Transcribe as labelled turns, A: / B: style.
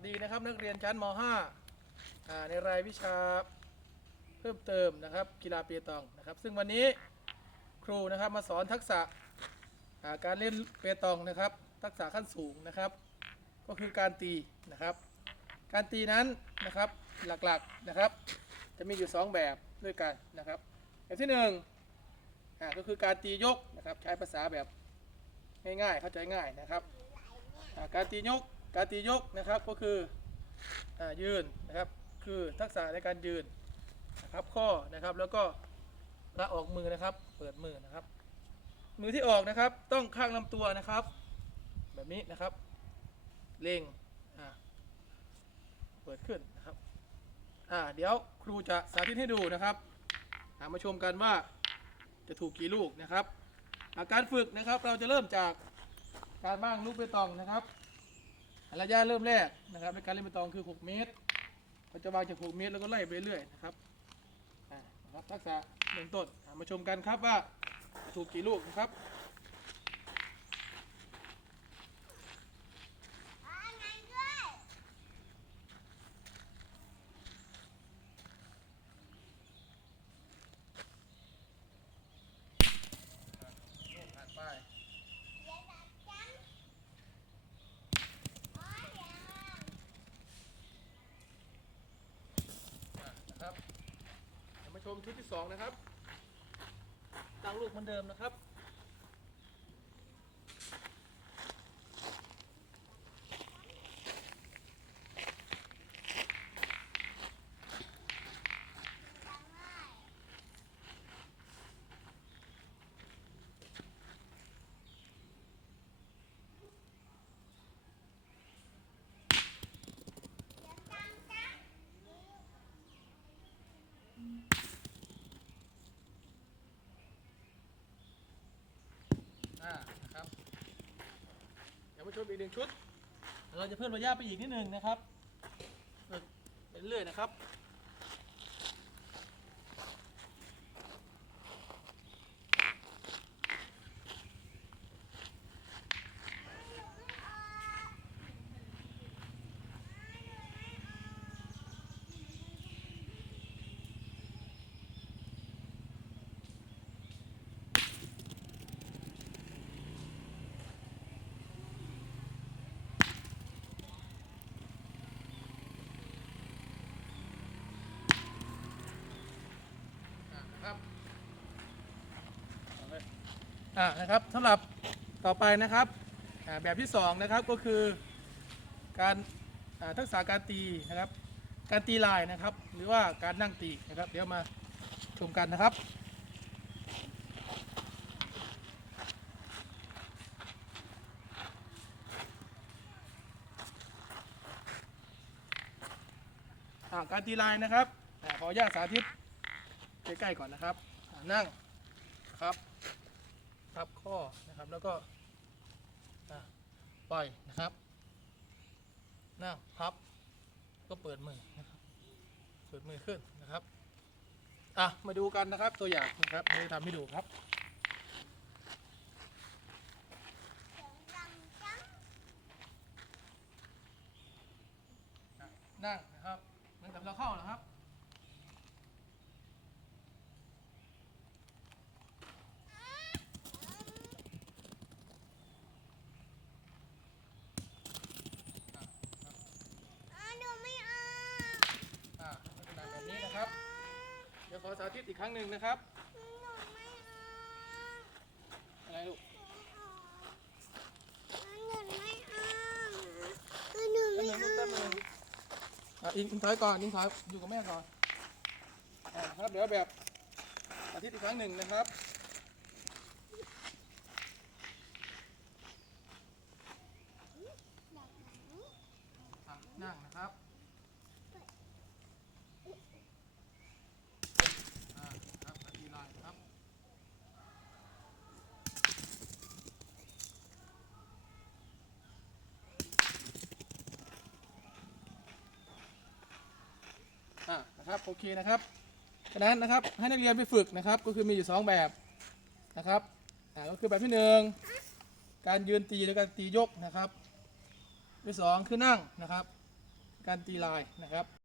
A: วัสดีนะครับนักเรียนชั้นม .5 ในรายวิชาเพิ่มเติมนะครับกีฬาเปียตองนะครับ ซึ่งวันนี้ครูนะครับมาสอนทักษะาการเล่นเปียตองนะครับ ทักษะขั้นสูงนะครับ ก็คือการตีนะครับ การตีนั้นนะครับหลักๆนะครับ จะมีอยู่ 2 แบบด้วยกันนะครับแบบที่1อ่าก็คือการตียกนะครับใช้ภาษาแบบง่ายๆเข้าใจง่ายนะครับาการตียก การตียกนะครับก็คืออยืนนะครับคือทักษะในการยืนนะครับข้อนะครับแล้วก็ละออกมือนะครับ เปิดมือนะครับ มือที่ออกนะครับต้องข้างลำตัวนะครับ แบบนี้นะครับ เล็งเปิดขึ้นนะครับอ่าเดี๋ยวครูจะสาธิตให้ดูนะครับามาชมกันว่าจะถูกกี่ลูกนะครับาการฝึกนะครับเราจะเริ่มจากการบ้างลูกเปตองนะครับ ระยะเริ่มแรกนะครับในการเล่นใบตองคือ 6 เมตรเราจะวางจาก 6 เมตรแล้วก็ไล่ไปเรื่อยนะครับอ่านะครับทักษะเบื้องต้นมาชมกันครับว่าถูกกี่ลูกนะครับ ผ่านไปอะนะครับเดี๋ยวมา ชมชุดที่สองนะครับ ตั้งลูกเหมือนเดิมนะครับ เดี๋ยวมาชมอีกหนึ่งชุด เราจะเพิ่มระยะไปอีกนิดนึงนะครับฝึกไปเรื่อยนะครับ อ่านะครับเอาเลย อ่านะครับสำหรับต่อไปนะครับแบบที่สองนะครับก็คือการทักษะการตีนะครับ การตีลายนะครับ หรือว่าการนั่งตีนะครับ เดี๋ยวมาชมกันนะครับการตีลายนะครับขออนุญาตสาธิตใกล้ๆก่อนนะครับนั่งครับ ทับข้อนะครับแล้วก็ปล่อยนะครับนั่งพับก็เปิดมือนะครับเปิดมือขึ้นนะครับอะมาดูกันนะครับตัวอย่างนะครับเดี๋ยวจะทำให้ดูครับนั่งนะครับเหมือนกับเราเข้านะครับ อ่าลักษณะแบบนี้นะครับ เดี๋ยวขอ สาธิตอีกครั้งหนึ่งนะครับอะไรลูกแป๊บนึงลูกแป๊บนึงอะอิงอิงถอยก่อนอิงถอยอยู่กับแม่ก่อนอ่าครับเดี๋ยวแบบสาธิตอีกครั้งหนึ่งนะครับอะนั่งนะครับอ่าครับนาทีลายครับ อ่า นะครับโอเคนะครับฉะนั้นนะครับให้นักเรียนไปฝึกนะครับก็คือมีอยู่สองแบบนะครับอ่าก็คือแบบที่หนึ่งการยืนตีและการตียกนะครับที่สองคือนั่งนะครับ การตีลายนะครับ